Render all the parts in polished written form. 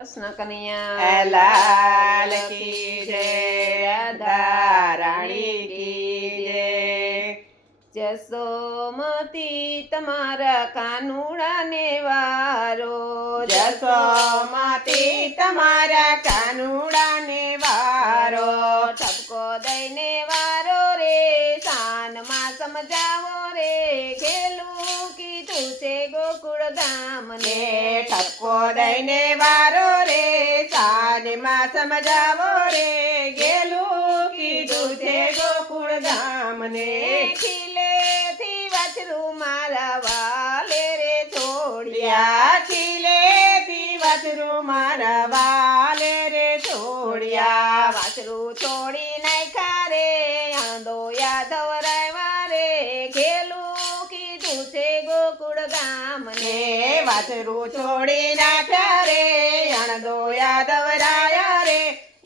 કૃષ્ણ કનૈયા લાલ કી જય, રાધા રાણી કી જય। જસોમતી તમારા કાનુડાને વારો, જસોમતી તમારા કાનુડાને વારો, ઠપકો દઈને વારો રે, સાનમાં સમજાવો રે, ખેલું કીધું છે ગોકુળ ધામને, ઠપકો દઈને વારો રે, સાનમાં સમજાવો રે, ગેલું કીધું છે ગોકુળ ધામને। ખીલેથી વાછરું મારા વાલે રે છોડ્યા, યા ખીલેથી વાછરું મારા વાલે રે છોડ્યા, વાછરું છોડી નાખ્યા રે, આંધો યાદવ રાયવા રે, ખેલું કીધું છે ગોકુળ ગામને, વાછરું છોડી નાખ્યા રે, અણદો યાદવ રાયા રે,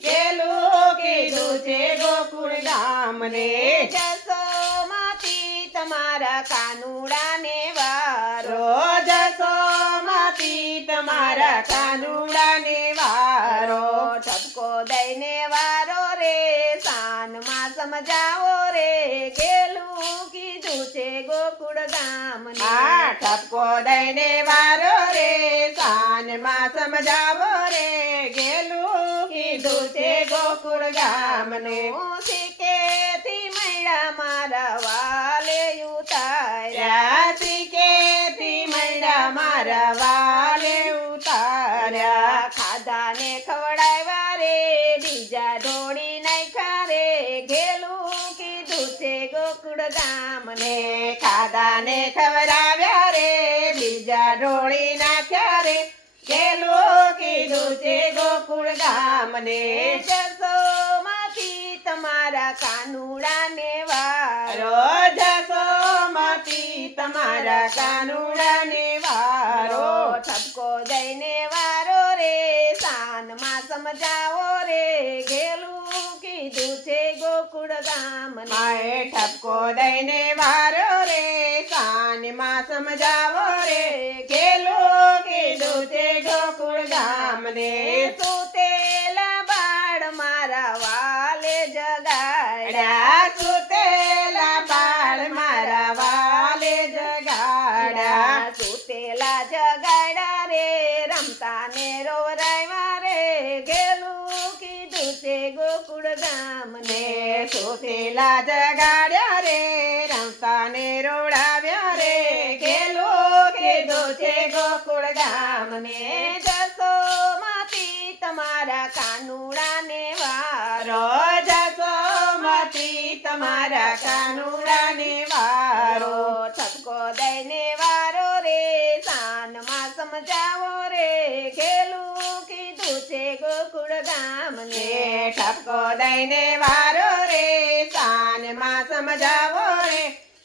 ગેલું કીધું છે ગોકુળ ધામને। જસોમતી તમારા કાનુડાને વારો, જસોમતી તમારા કાનુડાને વારો, ઠપકો દઈને વારો રે, સાનમાં સમજાવો રે, ખેલું કીધું છે ગોકુળ ગામને, ઠપકો દઈને વારો રે, સાનમાં સમજાવો રે, ગેલું કીધું છે ગોકુળ ગામને। શીકેથી મળ્યા મારા વાલે ઉતાર્યા, રાતિકેથી મૈડા મારા વાલે ઉતાર્યા, ખાધા ને ખવડાવ્યા રે, બીજા ઢોળી નાખ્યા રે, ઘેલું કીધું છે ગોકુળ ગામને, ખાધા ને ખવડાવ્યા રે, બીજા ઢોળી નાખ્યા રે, ગેલું કીધું છે ગોકુળ ગામને। જસોમતી તમારા કાનુડાને વારો, જસોમતી તમારા કાનુડાને વારો, ઠપકો દઈને વારો રે, સાનમાં સમજાવો રે, ઘેલું કીધું છે ગોકુળ ગામને, ઠપકો દઈને વારો રે, કાનમાં સમજાવો રે, ગેલું કીધું છે ગોકુળ ગામને। સુતેલા બાળ મારા વાલે જગાડ્યા, સુતેલા બાળ મારા વાલે જગાડ્યા, સુતેલા જગાડ્યા રે, રમતા ને રોવરાવ્યા રે, ઘેલું કીધું છે ગોકુળ ગામને, સુતેલા જગાડ્યા રે, રમતા ને રોડાવ્યા રે, ગેલું કીધું છે ગોકુળ ગામને। જસોમતી તમારા કાનુડાને વારો, જસોમતી તમારા કાનુડાને વારો, ઠપકો દઈને વારો રે, સાનમાં સમજાવો રે, ખેલું કીધું છે ગોકુળ ગામને, ઠપકો દઈને વારો રે, સાનમાં સમજાવો રે,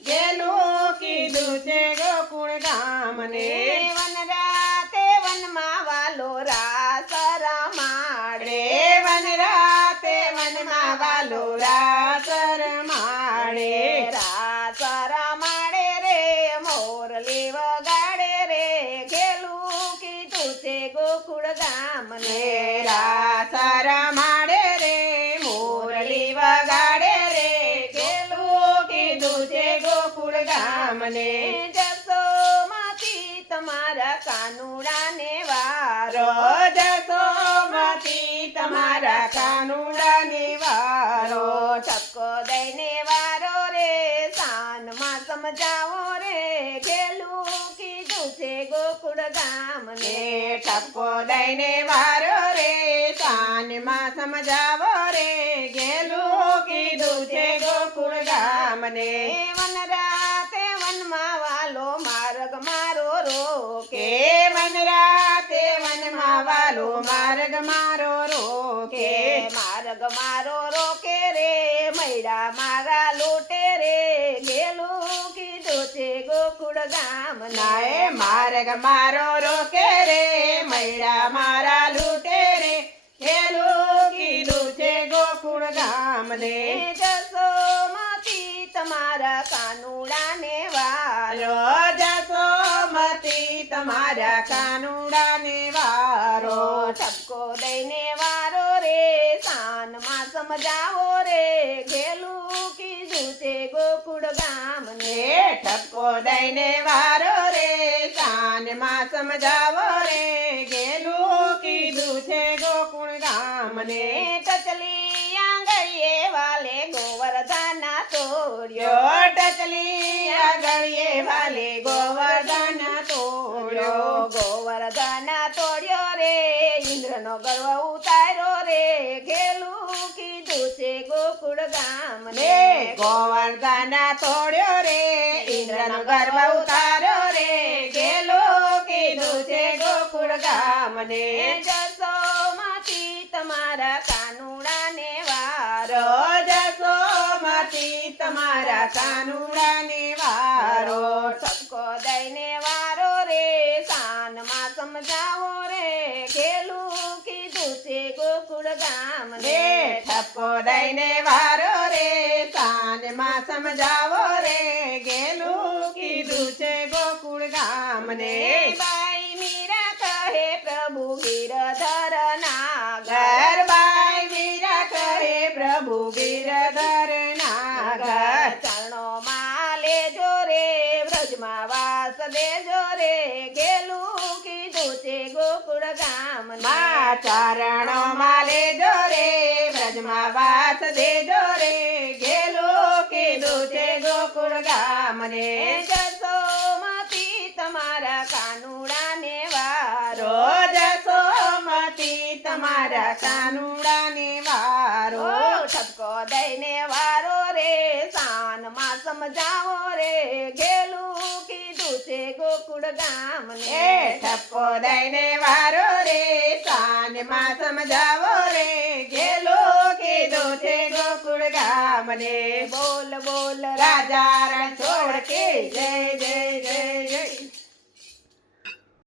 ગેલું કીધું છે ગોકુળ ગામને। વનરાતે વનમાં વાલો રાસ રમાડે, વન રાતે વનમાં વાલો રાસ રમાડે, રાસ રમાડે રે, મોરલી વગાડે રે, ખેલું કીધું છે ગોકુળ ગામને, રાસ રમાડે રે, મોરલી વગાડે રે, ગેલું કીધું છે ગોકુળ ગામને। જસોમતી તમારા કાનુડાને વારો, જસોમતી તમારા કાનુડાને વારો, ઠપકો દઈને વારો રે, સાનમાં સમજાવો રે, ખેલું કીધું છે ગોકુળ ગામને, ઠપકો દઈને વારો રે, સાનમાં સમજાવો રે, ગેલું કીધું છે ગોકુળ ગામને। વનરાતે વનમાં વાલો માર્ગ મારો રોકે, વન રાતે વનમાં વાલો માર્ગ મારો રોકે, માર્ગ મારો રોકે રે, મૈડા મારા લૂટે રે, ઘેલું કીધું છે ગોકુળ ગામના, માર્ગ મારો રોકે રે, મૈડા મારા લૂટે રે, ગેલું કીધું છે ગોકુળ ગામને। જસોમતી તમારા કાનુડાને વારો, જસોમતી તમારા કાનુડાને વારો, ઠપકો દઈને વારો રે સાનમાં સમજાવો રે ઘેલું કીધું છે ગોકુળ ગામને ઠપકો દઈને વારો રે સાનમાં સમજાવો રે ગેલું કીધું છે ગોકુળ ગામને ટચલી આંગળીએ વાલે ગોવર્ધના તોડ્યો ટચલી આગળીએ વાલે ગોવર્ધન તોડ્યો ગોવર્ધન તોડ્યો રે ઇન્દ્રનો ગર્વ ઉતાર્યો રે ઘેલું કીધું છે ગોકુળ ગામને ગોવર્ધન તોડ્યો રે ઇન્દ્રનો ગર્વ ઉતાર્યો રે ગેલો કીધું છે ગોકુળ ગામને જસોમાંથી તમારા કાનુડાને વારો જસોમાંથી તમારા કાનુડાને વારો ઠપકો દઈને વારો રે સાનમાં સમજાવો રે ઘેલું કીધું છે ગોકુળ ગામને ઠપકો દઈને વારો રે સાનમાં સમજાવો રે ગેલું કીધું છે ગોકુળ ગામને બાઈ મીરા કહે પ્રભુ ગિરધર નાગર ગરબાઈ વીરા કહે પ્રભુ ગિરધર નાગર ચરણોમાં લેજો રે વ્રજમાં વાસ દેજો રે ઘેલું કીધું છે ગોકુળ ગામને મા ચરણોમાં લેજો રે વ્રજમાં વાસ દેજો રે ગેલો કીધું છે ગોકુળ ગામને જસોમાંથી તમારા કાનુડાને વારો જસોમતી તમારા કાનુડાને વારો ઠપકો દઈને વારો રે સાનમાં સમજાવો રે ઘેલું કીધું છે ગોકુળ ગામને ઠપકો દઈને વારો રે સાનમાં સમજાવો રે ગેલો કીધું છે ગોકુળ ગામને બોલ બોલ રાજા રણછોડ કે જય જય